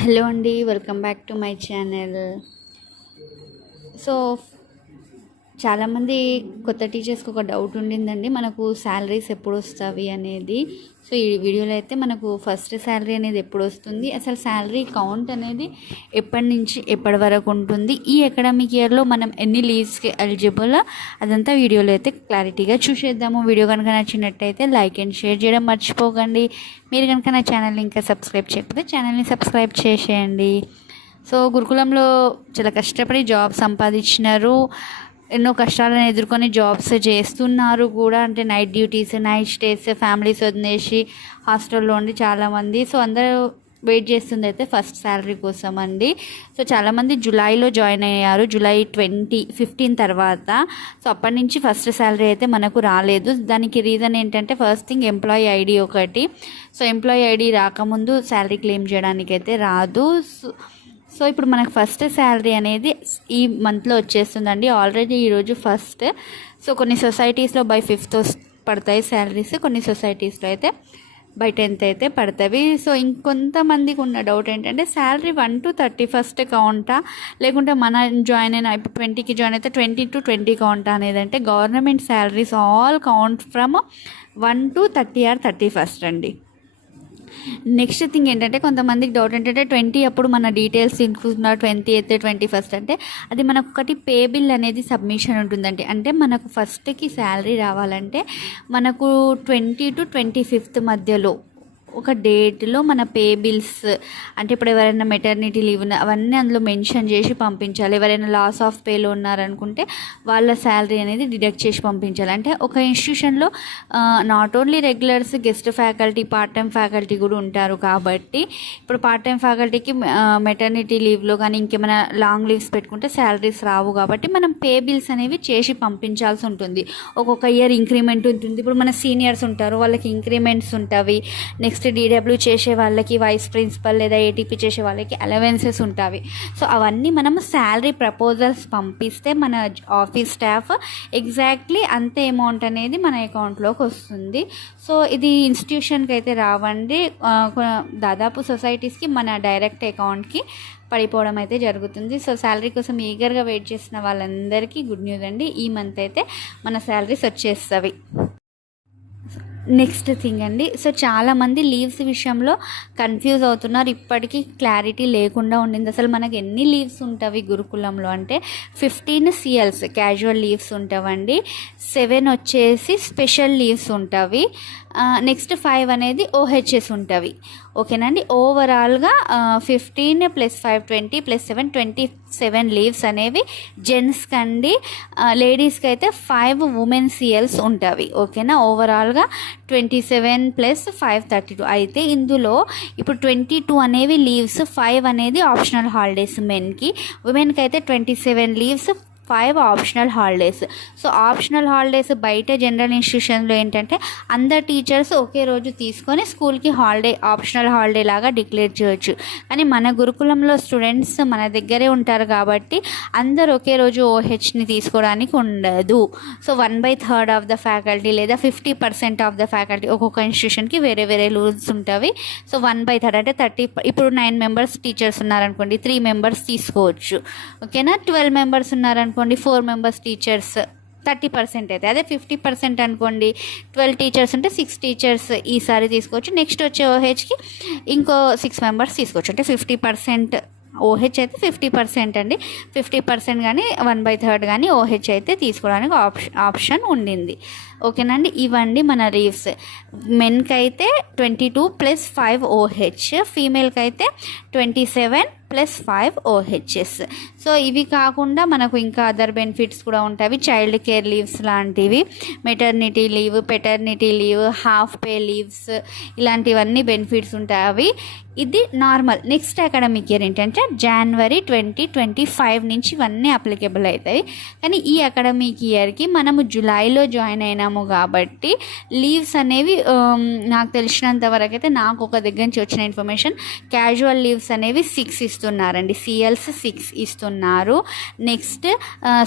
Hello అండి, welcome back to my channel. So చాలామంది కొత్త టీచర్స్కి ఒక డౌట్ ఉండిందండి, మనకు శాలరీస్ ఎప్పుడు వస్తాయి అనేది. సో ఈ వీడియోలో అయితే మనకు ఫస్ట్ శాలరీ అనేది ఎప్పుడు వస్తుంది, అసలు శాలరీ కౌంట్ అనేది ఎప్పటి నుంచి ఎప్పటి వరకు ఉంటుంది, ఈ అకాడమిక్ ఇయర్లో మనం ఎన్ని లీవ్స్కి ఎలిజిబుల్, అదంతా వీడియోలో అయితే క్లారిటీగా చూసేద్దాము. వీడియో కనుక నచ్చినట్టయితే లైక్ అండ్ షేర్ చేయడం మర్చిపోకండి. మీరు కనుక నా ఛానల్ని ఇంకా సబ్స్క్రైబ్ చేయకపోతే ఛానల్ని సబ్స్క్రైబ్ చేసేయండి. సో గురుకులంలో చాలా కష్టపడి జాబ్ సంపాదించినారు, ఎన్నో కష్టాలను ఎదుర్కొని జాబ్స్ చేస్తున్నారు కూడా. అంటే night duties, night stays, families వదిలేసి హాస్టల్లో ఉండి చాలామంది. సో అందరూ వెయిట్ చేస్తుంది అయితే ఫస్ట్ శాలరీ కోసం అండి. సో చాలామంది జూలైలో జాయిన్ అయ్యారు, జూలై 15 తర్వాత. సో అప్పటి నుంచి ఫస్ట్ శాలరీ అయితే మనకు రాలేదు. దానికి రీజన్ ఏంటంటే ఫస్ట్ థింగ్ ఎంప్లాయీ ఐడి ఒకటి. సో ఎంప్లాయీ ఐడి రాకముందు శాలరీ క్లెయిమ్ చేయడానికి అయితే రాదు. సో ఇప్పుడు మనకు ఫస్ట్ శాలరీ అనేది ఈ మంత్లో వచ్చేస్తుందండి. ఆల్రెడీ ఈరోజు ఫస్ట్. సో కొన్ని సొసైటీస్లో బై 5th పడతాయి శాలరీస్, కొన్ని సొసైటీస్లో అయితే బై 10th అయితే పడతాయి. సో ఇంకొంతమందికి ఉన్న డౌట్ ఏంటంటే శాలరీ 1 to 31st కౌంటా, లేకుంటే మన జాయిన్ అయిన ఇప్పుడు 20కి జాయిన్ అయితే 20 to 20 కౌంటా అనేది. అంటే government salaries all count from 1 to 30 or 31st అండి. నెక్స్ట్ థింగ్ ఏంటంటే కొంతమందికి డౌట్ ఏంటంటే 20 అప్పుడు మన డీటెయిల్స్ తీసుకుంటున్నారు, 20 అయితే 21st అంటే అది మనకు ఒకటి పే బిల్ అనేది సబ్మిషన్ ఉంటుందండి. అంటే మనకు ఫస్ట్కి శాలరీ రావాలంటే మనకు 20 to 25th మధ్యలో ఒక డేట్లో మన పే బిల్స్, అంటే ఇప్పుడు ఎవరైనా మెటర్నిటీ లీవ్ అవన్నీ అందులో మెన్షన్ చేసి పంపించాలి. ఎవరైనా లాస్ ఆఫ్ పేలో ఉన్నారనుకుంటే వాళ్ళ శాలరీ అనేది డిడక్ట్ చేసి పంపించాలి. అంటే ఒక ఇన్స్టిట్యూషన్లో not only regulars, guest faculty, part time faculty కూడా ఉంటారు. కాబట్టి ఇప్పుడు పార్ట్ టైం ఫ్యాకల్టీకి మెటర్నిటీ లీవ్లో కానీ ఇంకేమైనా లాంగ్ లీవ్స్ పెట్టుకుంటే శాలరీస్ రావు. కాబట్టి మనం పే బిల్స్ అనేవి చేసి పంపించాల్సి ఉంటుంది. ఒక్కొక్క ఇయర్ ఇంక్రిమెంట్ ఉంటుంది. ఇప్పుడు మన సీనియర్స్ ఉంటారు, వాళ్ళకి ఇంక్రిమెంట్స్ ఉంటాయి. నెక్స్ట్ డీడబ్ల్యూ చేసే వాళ్ళకి, వైస్ ప్రిన్సిపల్ లేదా ఏటీపీ చేసే వాళ్ళకి అలవెన్సెస్ ఉంటాయి. సో అవన్నీ మనం శాలరీ ప్రపోజల్స్ పంపిస్తే మన ఆఫీస్ స్టాఫ్ ఎగ్జాక్ట్లీ అంతే అమౌంట్ అనేది మన అకౌంట్లోకి వస్తుంది. సో ఇది ఇన్స్టిట్యూషన్కి అయితే రావండి, దాదాపు సొసైటీస్కి మన డైరెక్ట్ అకౌంట్కి పడిపోవడం అయితే జరుగుతుంది. సో శాలరీ కోసం ఈగర్గా వెయిట్ చేసిన వాళ్ళందరికీ గుడ్ న్యూస్ అండి, ఈ మంత్ అయితే మన శాలరీస్ వచ్చేస్తవి. నెక్స్ట్ థింగ్ అండి, సో చాలామంది లీవ్స్ విషయంలో కన్ఫ్యూజ్ అవుతున్నారు. ఇప్పటికీ క్లారిటీ లేకుండా ఉండింది. అసలు మనకు ఎన్ని లీవ్స్ ఉంటాయి గురుకులంలో అంటే 15 CLs క్యాజువల్ లీవ్స్ ఉంటావండి, 7 వచ్చేసి స్పెషల్ లీవ్స్ ఉంటాయి, నెక్స్ట్ 5 అనేది OHS ఉంటాయి. ఓకేనండి. ఓవరాల్గా 15 + 5 20 + 7 27 లీవ్స్ అనేవి జెంట్స్కి అండి. లేడీస్కి అయితే 5 ఉమెన్ CLs ఉంటాయి. ఓకేనా. ఓవరాల్గా 27 + 5 32. అయితే ఇందులో ఇప్పుడు 22 అనేవి లీవ్స్, 5 అనేది ఆప్షనల్ హాలిడేస్ మెన్కి. ఉమెన్కి అయితే 27 leaves, 5 optional holidays. So optional holidays బయట జనరల్ ఇన్స్టిట్యూషన్లో ఏంటంటే అందరు టీచర్స్ ఒకే రోజు తీసుకొని స్కూల్కి హాలిడే, ఆప్షనల్ హాలిడే లాగా డిక్లేర్ చేయొచ్చు. కానీ మన గురుకులంలో స్టూడెంట్స్ మన దగ్గరే ఉంటారు కాబట్టి అందరు ఒకే రోజు OHని తీసుకోవడానికి ఉండదు. సో 1/3 ఆఫ్ ద ఫ్యాకల్టీ లేదా 50% ఆఫ్ ద ఫ్యాకల్టీ, ఒక్కొక్క ఇన్స్టిట్యూషన్కి వేరే వేరే రూల్స్ ఉంటాయి. సో 1/3 అంటే 30. ఇప్పుడు 9 మెంబర్స్ టీచర్స్ ఉన్నారనుకోండి, 3 మెంబర్స్ తీసుకోవచ్చు. ఓకేనా. 12 మెంబర్స్ ఉన్నారనుకోండి, 4 మెంబర్స్ టీచర్స్ 30% అయితే. అదే 50% అనుకోండి, 12 టీచర్స్ ఉంటే 6 టీచర్స్ ఈసారి తీసుకోవచ్చు. నెక్స్ట్ వచ్చే OHకి ఇంకో 6 మెంబర్స్ తీసుకోవచ్చు. అంటే 50% OH అయితే 50% అండి. 50% కానీ 1/3 కానీ OH అయితే తీసుకోవడానికి ఆప్షన్ ఉండింది. ఓకేనండి. ఇవ్వండి మన లీవ్స్. మెన్కి అయితే 22 + 5 OH, ఫీమేల్కి అయితే 27 + 5 OHS. సో ఇవి కాకుండా మనకు ఇంకా అదర్ బెనిఫిట్స్ కూడా ఉంటాయి. చైల్డ్ కేర్ లీవ్స్ లాంటివి, maternity leave, paternity leave, half pay leaves, ఇలాంటివన్నీ బెనిఫిట్స్ ఉంటాయి. ఇది నార్మల్. నెక్స్ట్ అకాడమిక్ ఇయర్ ఏంటంటే January 2025 నుంచి ఇవన్నీ అప్లికేబుల్ అవుతాయి. కానీ ఈ అకాడమిక్ ఇయర్కి మనము జూలైలో జాయిన్ అయినాము చేస్తున్నాము కాబట్టి లీవ్స్ అనేవి నాకు తెలిసినంత వరకు అయితే నాకు ఒక దగ్గర నుంచి వచ్చిన ఇన్ఫర్మేషన్ క్యాజువల్ లీవ్స్ అనేవి 6 ఇస్తున్నారండి, సిఎల్స్ 6 ఇస్తున్నారు. నెక్స్ట్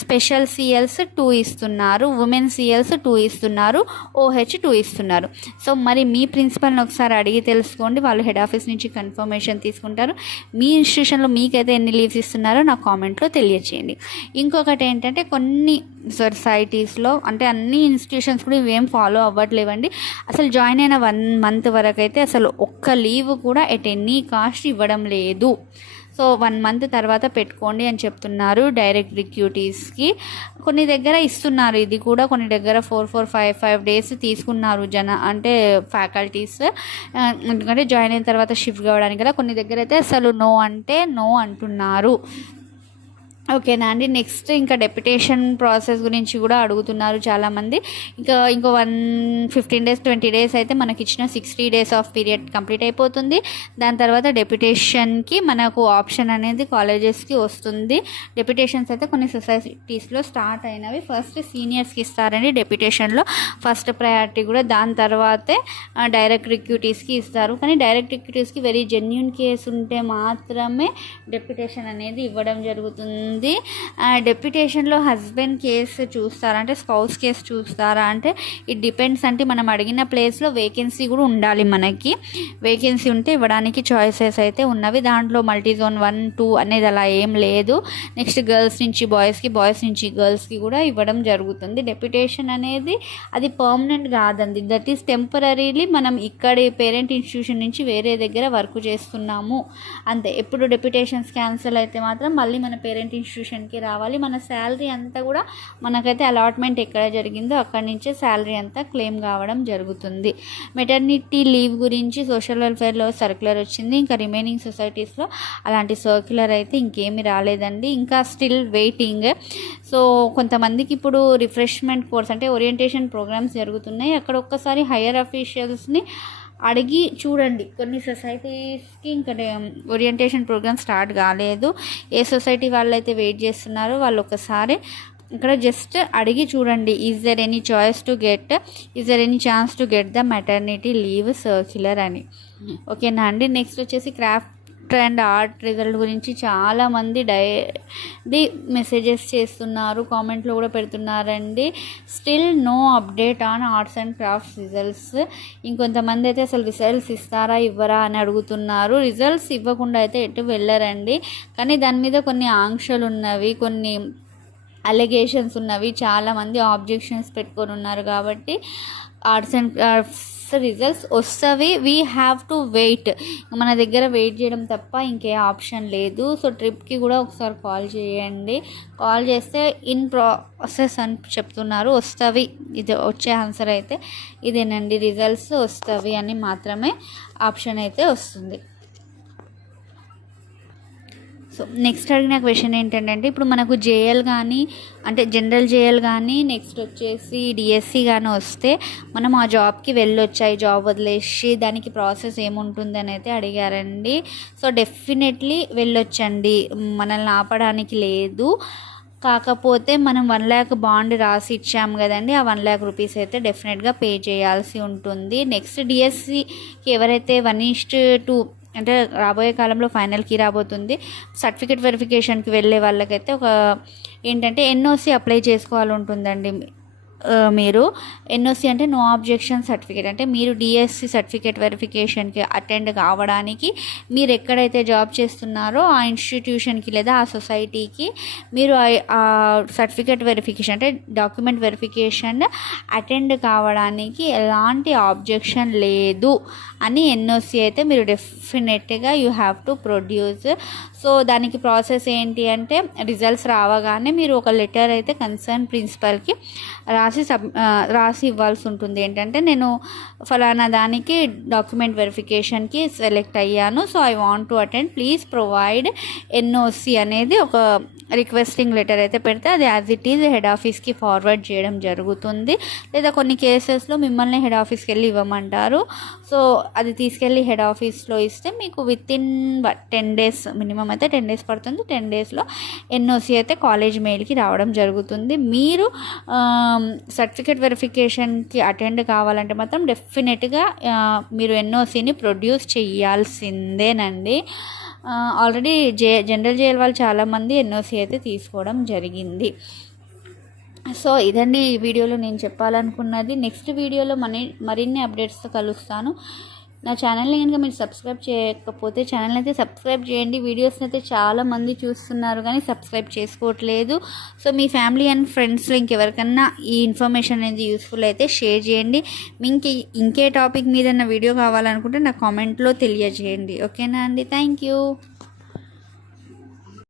స్పెషల్ సిఎల్స్ 2 ఇస్తున్నారు, ఉమెన్ సిఎల్స్ 2 ఇస్తున్నారు, ఓహెచ్ 2 ఇస్తున్నారు. సో మరి మీ ప్రిన్సిపల్ని ఒకసారి అడిగి తెలుసుకోండి, వాళ్ళు హెడ్ ఆఫీస్ నుంచి కన్ఫర్మేషన్ తీసుకుంటారు. మీ ఇన్స్టిట్యూషన్లో మీకైతే ఎన్ని లీవ్స్ ఇస్తున్నారో నాకు కామెంట్లో తెలియచేయండి. ఇంకొకటి ఏంటంటే కొన్ని సొసైటీస్లో అంటే అన్ని ఇన్స్టిట్యూషన్స్ కూడా ఇవేం ఫాలో అవ్వట్లేవండి. అసలు జాయిన్ అయిన 1 మంత్ వరకు అయితే అసలు ఒక్క లీవ్ కూడా ఎట్ ఎనీ కాస్ట్ ఇవ్వడం లేదు. సో 1 మంత్ తర్వాత పెట్టుకోండి అని చెప్తున్నారు డైరెక్ట్ రిక్రూటీస్కి. కొన్ని దగ్గర ఇస్తున్నారు ఇది కూడా, కొన్ని దగ్గర 4-5 డేస్ తీసుకున్నారు అంటే ఫ్యాకల్టీస్, ఎందుకంటే జాయిన్ అయిన తర్వాత షిఫ్ట్ కావడానికి కదా. కొన్ని దగ్గర అయితే అసలు నో అంటే నో అంటున్నారు. ఓకేనా అండి. నెక్స్ట్ ఇంకా డెప్యుటేషన్ ప్రాసెస్ గురించి కూడా అడుగుతున్నారు చాలామంది. ఇంకో 15 డేస్ 20 డేస్ అయితే మనకి ఇచ్చిన 60 డేస్ ఆఫ్ పీరియడ్ కంప్లీట్ అయిపోతుంది. దాని తర్వాత డెప్యుటేషన్కి మనకు ఆప్షన్ అనేది కాలేజెస్కి వస్తుంది. డెప్యుటేషన్స్ అయితే కొన్ని సొసైటీస్లో స్టార్ట్ అయినవి. ఫస్ట్ సీనియర్స్కి ఇస్తారండి డెప్యుటేషన్లో ఫస్ట్ ప్రయారిటీ కూడా, దాని తర్వాతే డైరెక్ట్ రిక్రూటీస్కి ఇస్తారు. కానీ డైరెక్ట్ రిక్రూటీస్కి వెరీ జెన్యూన్ కేసు ఉంటే మాత్రమే డెప్యుటేషన్ అనేది ఇవ్వడం జరుగుతుంది. డెప్యుటేషన్లో హస్బెండ్ కేసు చూస్తారా అంటే స్పౌస్ కేసు చూస్తారా అంటే ఇట్ డిపెండ్స్. అంటే మనం అడిగిన ప్లేస్లో వేకెన్సీ కూడా ఉండాలి. మనకి వేకెన్సీ ఉంటే ఇవ్వడానికి చాయిసెస్ అయితే ఉన్నవి. దాంట్లో మల్టీజోన్ 1-2 అనేది అలా ఏం లేదు. నెక్స్ట్ గర్ల్స్ నుంచి బాయ్స్కి, బాయ్స్ నుంచి గర్ల్స్కి కూడా ఇవ్వడం జరుగుతుంది. డెప్యుటేషన్ అనేది అది పర్మనెంట్ కాదండి, దట్ ఈస్ టెంపరీలీ మనం ఇక్కడి పేరెంట్ ఇన్స్టిట్యూషన్ నుంచి వేరే దగ్గర వర్క్ చేస్తున్నాము అంతే. ఎప్పుడు డెప్యుటేషన్స్ క్యాన్సిల్ అయితే మాత్రం మళ్ళీ మన పేరెంట్ ఇన్స్టిట్యూషన్కి రావాలి. మన శాలరీ అంతా కూడా మనకైతే అలాట్మెంట్ ఎక్కడ జరిగిందో అక్కడి నుంచే శాలరీ అంతా క్లెయిమ్ కావడం జరుగుతుంది. మెటర్నిటీ లీవ్ గురించి సోషల్ వెల్ఫేర్లో సర్క్యులర్ వచ్చింది. ఇంకా రిమైనింగ్ సొసైటీస్లో అలాంటి సర్క్యులర్ అయితే ఇంకేమీ రాలేదండి, ఇంకా స్టిల్ వెయిటింగ్. సో కొంతమందికి ఇప్పుడు రిఫ్రెష్మెంట్ కోర్స్ అంటే ఓరియంటేషన్ ప్రోగ్రామ్స్ జరుగుతున్నాయి. అక్కడ ఒక్కసారి హైయర్ అఫీషియల్స్ని అడిగి చూడండి. కొన్ని సొసైటీస్కి ఇంకా ఓరియంటేషన్ ప్రోగ్రామ్ స్టార్ట్ కాలేదు. ఏ సొసైటీ వాళ్ళైతే వెయిట్ చేస్తున్నారో వాళ్ళు ఒకసారి ఇక్కడ జస్ట్ అడిగి చూడండి, is there any choice to get, is there any chance to get the maternity leave circular అని. ఓకేనా అండి. నెక్స్ట్ వచ్చేసి క్రాఫ్ట్ అండ్ ఆర్ట్ రిజల్ట్ గురించి చాలామంది డైలీ మెసేజెస్ చేస్తున్నారు, కామెంట్లో కూడా పెడుతున్నారండి. Still no update on arts and crafts results. ఇంకొంతమంది అయితే అసలు రిజల్ట్స్ ఇస్తారా ఇవ్వరా అని అడుగుతున్నారు. రిజల్ట్స్ ఇవ్వకుండా అయితే ఎటు వెళ్ళరండి, కానీ దాని మీద కొన్ని ఆంక్షలు ఉన్నవి, కొన్ని అలిగేషన్స్ ఉన్నవి, చాలామంది ఆబ్జెక్షన్స్ పెట్టుకొని ఉన్నారు. కాబట్టి ఆర్ట్స్ అండ్ క్రాఫ్ట్స్ రిజల్ట్స్ వస్తవి, వీ హ్యావ్ టు వెయిట్. మన దగ్గర వెయిట్ చేయడం తప్ప ఇంకే ఆప్షన్ లేదు. సో ట్రిప్కి కూడా ఒకసారి కాల్ చేయండి, కాల్ చేస్తే ఇన్ ప్రాసెస్ అని చెప్తున్నారు. వస్తవి, ఇది వచ్చే ఆన్సర్ అయితే ఇదేనండి, రిజల్ట్స్ వస్తవి అని మాత్రమే ఆప్షన్ అయితే వస్తుంది. సో నెక్స్ట్ అడిగిన క్వశ్చన్ ఏంటంటే ఇప్పుడు మనకు జేఎల్ కానీ అంటే జనరల్ జేఎల్ కానీ నెక్స్ట్ వచ్చేసి డిఎస్సి కానీ వస్తే మనం ఆ జాబ్కి వెళ్ళొచ్చా, ఈ జాబ్ వదిలేసి దానికి ప్రాసెస్ ఏముంటుందని అయితే అడిగారండి. సో డెఫినెట్లీ వెళ్ళొచ్చండి, మనల్ని ఆపడానికి లేదు. కాకపోతే మనం 1 lakh బాండ్ రాసి ఇచ్చాము కదండి, ఆ 1 lakh రూపీస్ అయితే డెఫినెట్గా పే చేయాల్సి ఉంటుంది. నెక్స్ట్ డిఎస్సికి ఎవరైతే 1:2 అంటే రాబోయే కాలంలో ఫైనల్కి రాబోతుంది, సర్టిఫికేట్ వెరిఫికేషన్కి వెళ్ళే వాళ్ళకైతే ఒక ఏంటంటే ఎన్ఓసి అప్లై చేసుకోవాలి ఉంటుందండి. మీరు ఎన్ఓసి అంటే నో ఆబ్జెక్షన్ సర్టిఫికేట్, అంటే మీరు డిఎస్సి సర్టిఫికేట్ వెరిఫికేషన్కి అటెండ్ కావడానికి మీరు ఎక్కడైతే జాబ్ చేస్తున్నారో ఆ ఇన్స్టిట్యూషన్కి లేదా ఆ సొసైటీకి మీరు ఆ సర్టిఫికేట్ వెరిఫికేషన్ అంటే డాక్యుమెంట్ వెరిఫికేషన్ అటెండ్ కావడానికి ఎలాంటి ఆబ్జెక్షన్ లేదు అని ఎన్ఓసి అయితే మీరు డెఫినెట్గా you have to produce. So దానికి ప్రాసెస్ ఏంటి అంటే రిజల్ట్స్ రావగానే మీరు ఒక లెటర్ అయితే కన్సర్న్ ప్రిన్సిపల్కి రాసి ఇవ్వాల్సి ఉంటుంది. ఏంటంటే నేను ఫలానా దానికి డాక్యుమెంట్ వెరిఫికేషన్కి సెలెక్ట్ అయ్యాను, so I want to attend, please provide NOC అనేది ఒక రిక్వెస్టింగ్ లెటర్ అయితే పెడితే అది యాజ్ ఇట్ ఈజ్ హెడ్ ఆఫీస్కి ఫార్వర్డ్ చేయడం జరుగుతుంది. లేదా కొన్ని కేసెస్లో మిమ్మల్ని హెడ్ ఆఫీస్కి వెళ్ళి ఇవ్వమంటారు. సో అది తీసుకెళ్ళి హెడ్ ఆఫీస్లో ఇస్తే మీకు వితిన్ 10 డేస్, మినిమం అయితే 10 డేస్ పడుతుంది. 10 డేస్లో ఎన్ఓసి అయితే కాలేజ్ మెయిల్కి రావడం జరుగుతుంది. మీరు సర్టిఫికేట్ వెరిఫికేషన్కి అటెండ్ కావాలంటే మాత్రం డెఫినెట్గా మీరు ఎన్ఓసిని ప్రొడ్యూస్ చేయాల్సిందేనండి. ఆల్రెడీ జనరల్ జేఎల్ వాళ్ళు చాలామంది ఎన్ఓసి అయితే తీసుకోవడం జరిగింది. సో ఇదండి ఈ వీడియోలో నేను చెప్పాలనుకున్నది. నెక్స్ట్ వీడియోలో మరిన్ని అప్డేట్స్తో కలుస్తాను. నా ఛానల్ని కనుక మీరు సబ్స్క్రైబ్ చేయకపోతే ఛానల్ అయితే సబ్స్క్రైబ్ చేయండి. వీడియోస్ని అయితే చాలామంది చూస్తున్నారు కానీ సబ్స్క్రైబ్ చేసుకోవట్లేదు. సో మీ ఫ్యామిలీ అండ్ ఫ్రెండ్స్లో ఇంకెవరికన్నా ఈ ఇన్ఫర్మేషన్ అనేది యూస్ఫుల్ అయితే షేర్ చేయండి. మీకు ఇంకే టాపిక్ మీద నా వీడియో కావాలనుకుంటే నా కామెంట్లో తెలియజేయండి. ఓకేనా అండి? Thank you.